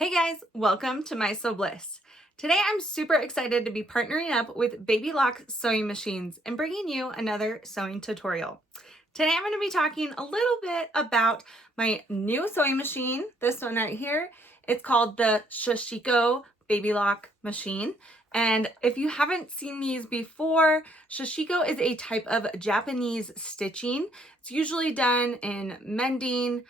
Hey guys, welcome to My Sew Bliss. Today I'm super excited to be partnering up with Baby Lock sewing machines and bringing you another sewing tutorial. Today I'm going to be talking a little bit about my new sewing machine, this one right here. It's called the Sashiko Baby Lock machine. And if you haven't seen these before, Sashiko is a type of Japanese stitching. It's usually done in mending,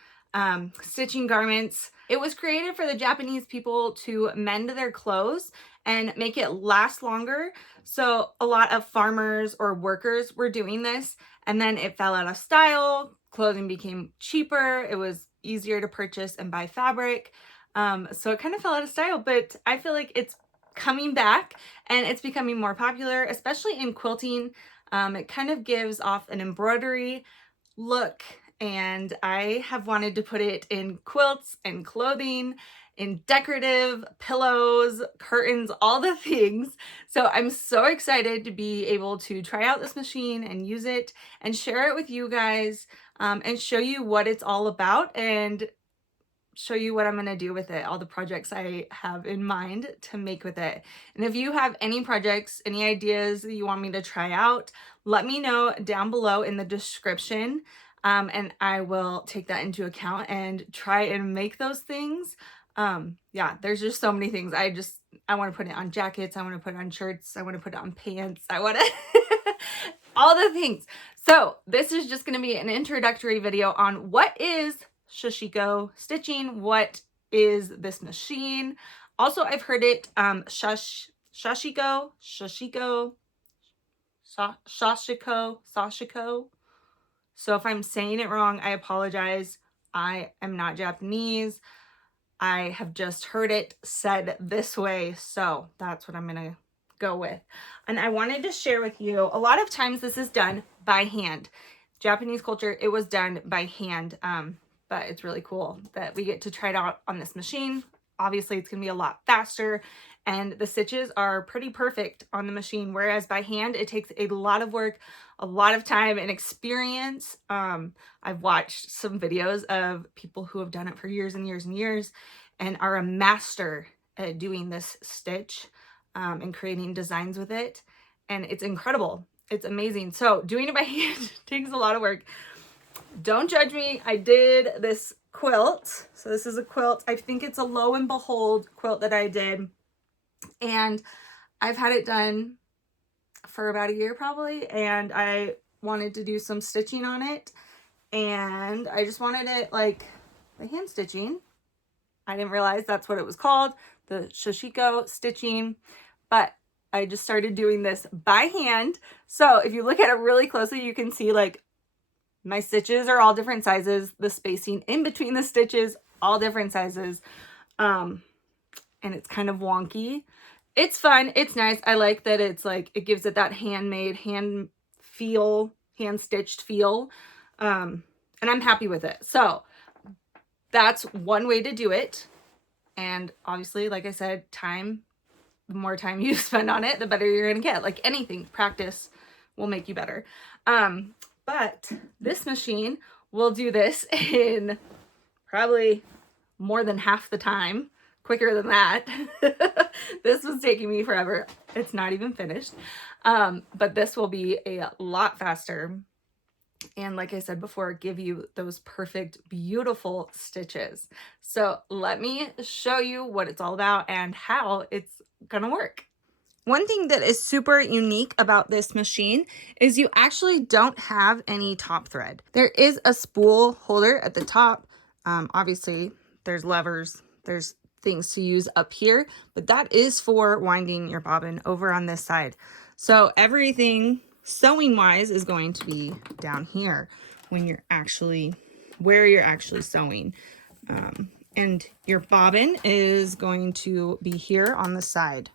stitching garments. It was created for the Japanese people to mend their clothes and make it last longer. So a lot of farmers or workers were doing this, and then it fell out of style. Clothing became cheaper. It was easier to purchase and buy fabric. So it kind of fell out of style, but I feel like it's coming back and it's becoming more popular, especially in quilting. It kind of gives off an embroidery look, and I have wanted to put it in quilts and clothing, in decorative pillows, curtains, all the things. So I'm so excited to be able to try out this machine and use it and share it with you guys, and show you what it's all about and show you what I'm going to do with it, all the projects I have in mind to make with it. And if you have any projects, any ideas that you want me to try out, let me know down below in the description, and I will take that into account and try and make those things. Yeah, there's just so many things. I want to put it on jackets, I want to put it on shirts, I want to put it on pants, I want to all the things. So this is just going to be an introductory video on what is Sashiko stitching, what is this machine. Also, I've heard it Sashiko. So if I'm saying it wrong, I apologize. I am not Japanese. I have just heard it said this way, so that's what I'm gonna go with. And I wanted to share with you, a lot of times this is done by hand. Japanese culture, it was done by hand, but it's really cool that we get to try it out on this machine. Obviously, it's gonna be a lot faster, and the stitches are pretty perfect on the machine, whereas by hand, it takes a lot of work, a lot of time and experience. I've watched some videos of people who have done it for years and years and years and are a master at doing this stitch, and creating designs with it. And it's incredible. It's amazing. So doing it by hand takes a lot of work. Don't judge me. I did this quilt. So this is a quilt. I think it's a Lo and Behold quilt that I did. And I've had it done for about a year probably. And I wanted to do some stitching on it. And I just wanted it like the hand stitching. I didn't realize that's what it was called, the Sashiko stitching. But I just started doing this by hand. So if you look at it really closely, you can see like my stitches are all different sizes. The spacing in between the stitches, all different sizes. And it's kind of wonky. It's fun. It's nice. I like that it's like, it gives it that handmade, hand feel, hand stitched feel. And I'm happy with it. So that's one way to do it. And obviously, like I said, time, the more time you spend on it, the better you're going to get. Like anything, practice will make you better. But this machine will do this in probably more than half the time, quicker than that. This was taking me forever. It's not even finished. But this will be a lot faster. And like I said before, give you those perfect, beautiful stitches. So let me show you what it's all about and how it's gonna work. One thing that is super unique about this machine is you actually don't have any top thread. There is a spool holder at the top. Obviously, there's levers, there's things to use up here, but that is for winding your bobbin over on this side. So everything sewing wise is going to be down here when you're actually, where you're actually sewing. And your bobbin is going to be here on the side.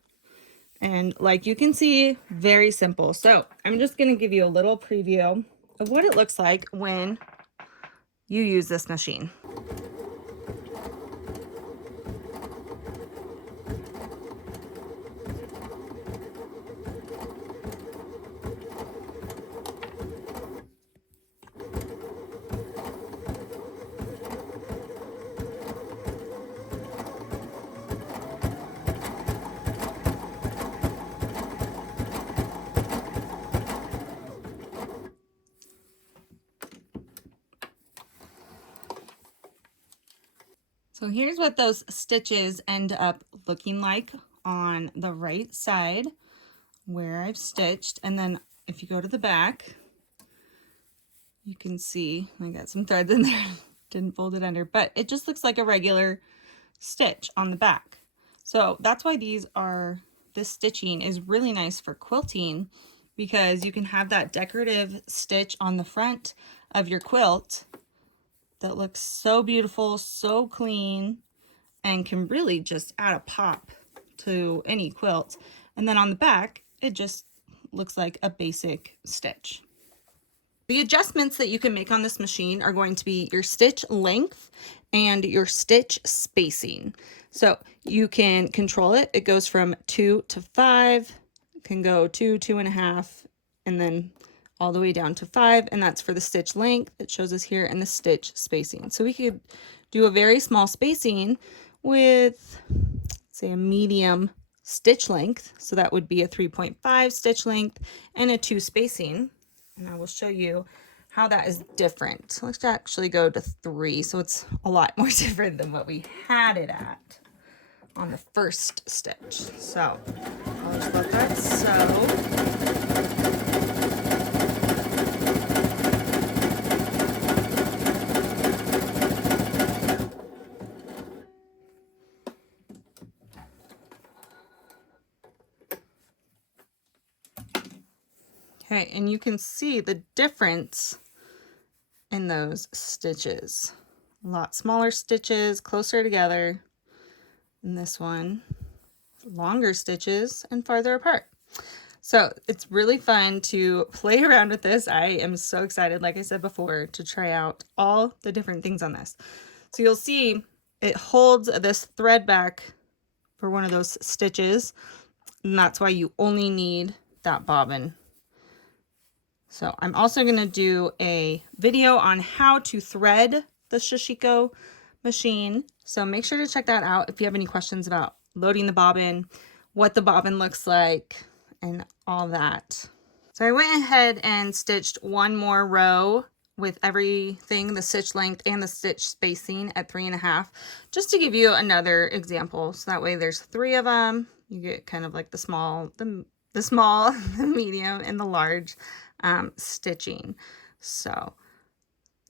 And like you can see, very simple. So I'm just going to give you a little preview of what it looks like when you use this machine. So here's what those stitches end up looking like on the right side where I've stitched. And then if you go to the back, you can see I got some threads in there. Didn't fold it under, but it just looks like a regular stitch on the back. So that's why this stitching is really nice for quilting, because you can have that decorative stitch on the front of your quilt that looks so beautiful, so clean, and can really just add a pop to any quilt. And then on the back, it just looks like a basic stitch. The adjustments that you can make on this machine are going to be your stitch length and your stitch spacing. So you can control it. It goes from 2 to 5, can go 2, 2.5, and then all the way down to 5. And that's for the stitch length. It shows us here, and the stitch spacing. So we could do a very small spacing with, say, a medium stitch length. So that would be a 3.5 stitch length and a 2 spacing. And I will show you how that is different. Let's actually go to 3. So it's a lot more different than what we had it at on the first stitch. So I'll just let that sew. Okay, and you can see the difference in those stitches. A lot smaller stitches, closer together. And this one, longer stitches and farther apart. So it's really fun to play around with this. I am so excited, like I said before, to try out all the different things on this. So you'll see it holds this thread back for one of those stitches, and that's why you only need that bobbin. So I'm also going to do a video on how to thread the Sashiko machine. So make sure to check that out if you have any questions about loading the bobbin, what the bobbin looks like, and all that. So I went ahead and stitched one more row with everything, the stitch length and the stitch spacing at 3.5, just to give you another example. So that way there's 3 of them. You get kind of like the small, the small, the medium, and the large stitching. So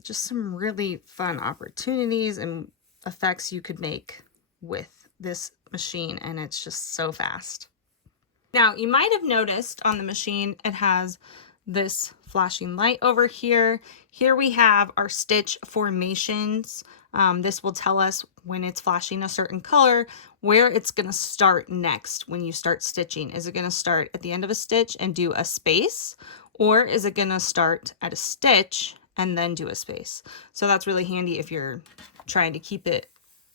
just some really fun opportunities and effects you could make with this machine, and it's just so fast. Now you might have noticed on the machine it has this flashing light over here. Here we have our stitch formations. This will tell us when it's flashing a certain color, where it's going to start next when you start stitching. Is it going to start at the end of a stitch and do a space, or is it going to start at a stitch and then do a space? So that's really handy if you're trying to keep it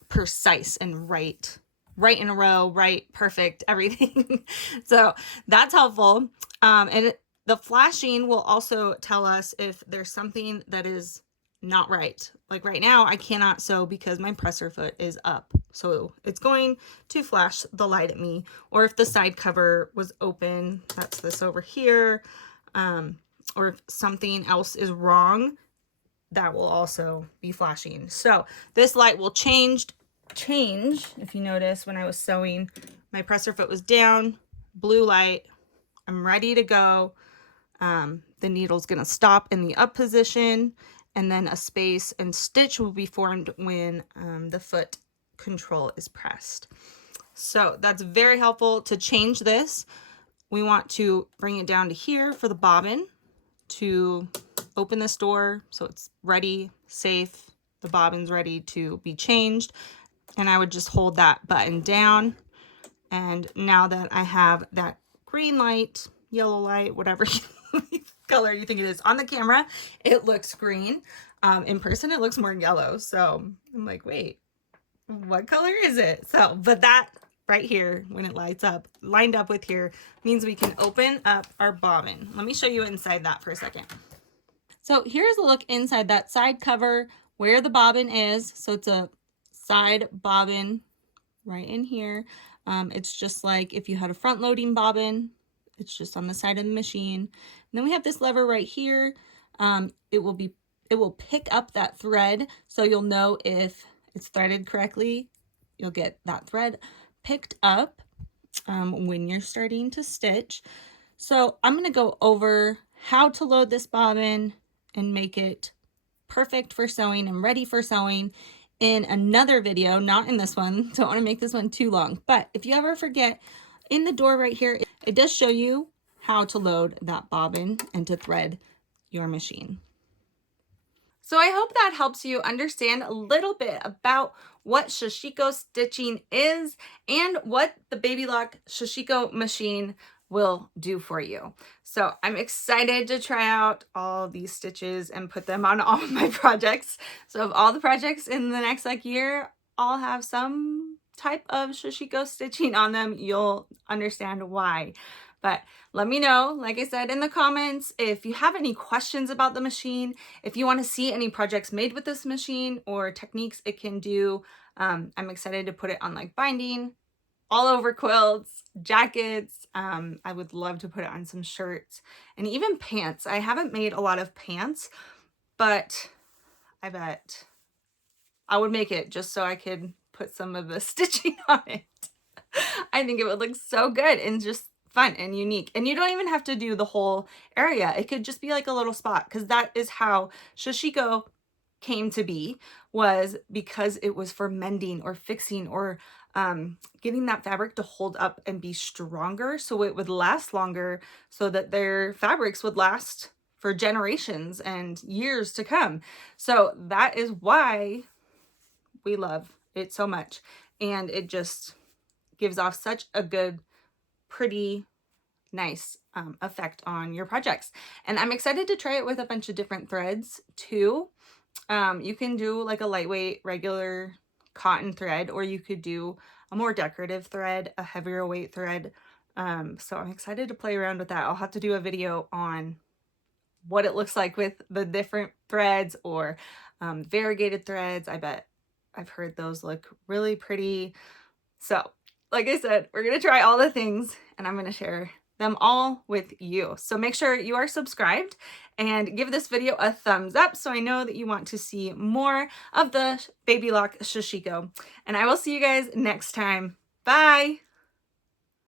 precise and right in a row, right, perfect, everything. So that's helpful. The flashing will also tell us if there's something that is not right. Like right now, I cannot sew because my presser foot is up. So it's going to flash the light at me. Or if the side cover was open, that's this over here. Or if something else is wrong, that will also be flashing. So this light will change. If you notice, when I was sewing, my presser foot was down, blue light, I'm ready to go. The needle's going to stop in the up position, and then a space and stitch will be formed when the foot control is pressed. So that's very helpful to change this. We want to bring it down to here for the bobbin to open this door so it's ready, safe, the bobbin's ready to be changed. And I would just hold that button down. And now that I have that green light, yellow light, whatever color you think it is on the camera, it looks green. In person, it looks more yellow. So I'm like, wait, what color is it? So, but that right here, when it lights up, lined up with here, means we can open up our bobbin. Let me show you inside that for a second. So here's a look inside that side cover where the bobbin is. So it's a side bobbin right in here. It's just like if you had a front loading bobbin, it's just on the side of the machine. And then we have this lever right here. It will pick up that thread, so you'll know if it's threaded correctly, you'll get that thread picked up when you're starting to stitch. So I'm going to go over how to load this bobbin and make it perfect for sewing and ready for sewing in another video, not in this one. Don't want to make this one too long, but if you ever forget, in the door right here, it does show you how to load that bobbin and to thread your machine. So I hope that helps you understand a little bit about what Sashiko stitching is and what the Baby Lock Sashiko machine will do for you. So I'm excited to try out all these stitches and put them on all of my projects. So if all the projects in the next year all have some type of Sashiko stitching on them, you'll understand why. But let me know, like I said, in the comments, if you have any questions about the machine, if you want to see any projects made with this machine or techniques it can do. I'm excited to put it on like binding, all over quilts, jackets. I would love to put it on some shirts and even pants. I haven't made a lot of pants, but I bet I would make it just so I could put some of the stitching on it. I think it would look so good and just fun and unique. And you don't even have to do the whole area. It could just be like a little spot, because that is how Sashiko came to be, was because it was for mending or fixing or getting that fabric to hold up and be stronger so it would last longer, so that their fabrics would last for generations and years to come. So that is why we love it so much. And it just gives off such a good, pretty, nice effect on your projects. And I'm excited to try it with a bunch of different threads too. You can do like a lightweight regular cotton thread, or you could do a more decorative thread, a heavier weight thread. So I'm excited to play around with that. I'll have to do a video on what it looks like with the different threads, or variegated threads. I bet I've heard those look really pretty. So like I said, we're going to try all the things and I'm going to share them all with you. So make sure you are subscribed and give this video a thumbs up so I know that you want to see more of the Baby Lock Sashiko. And I will see you guys next time. Bye!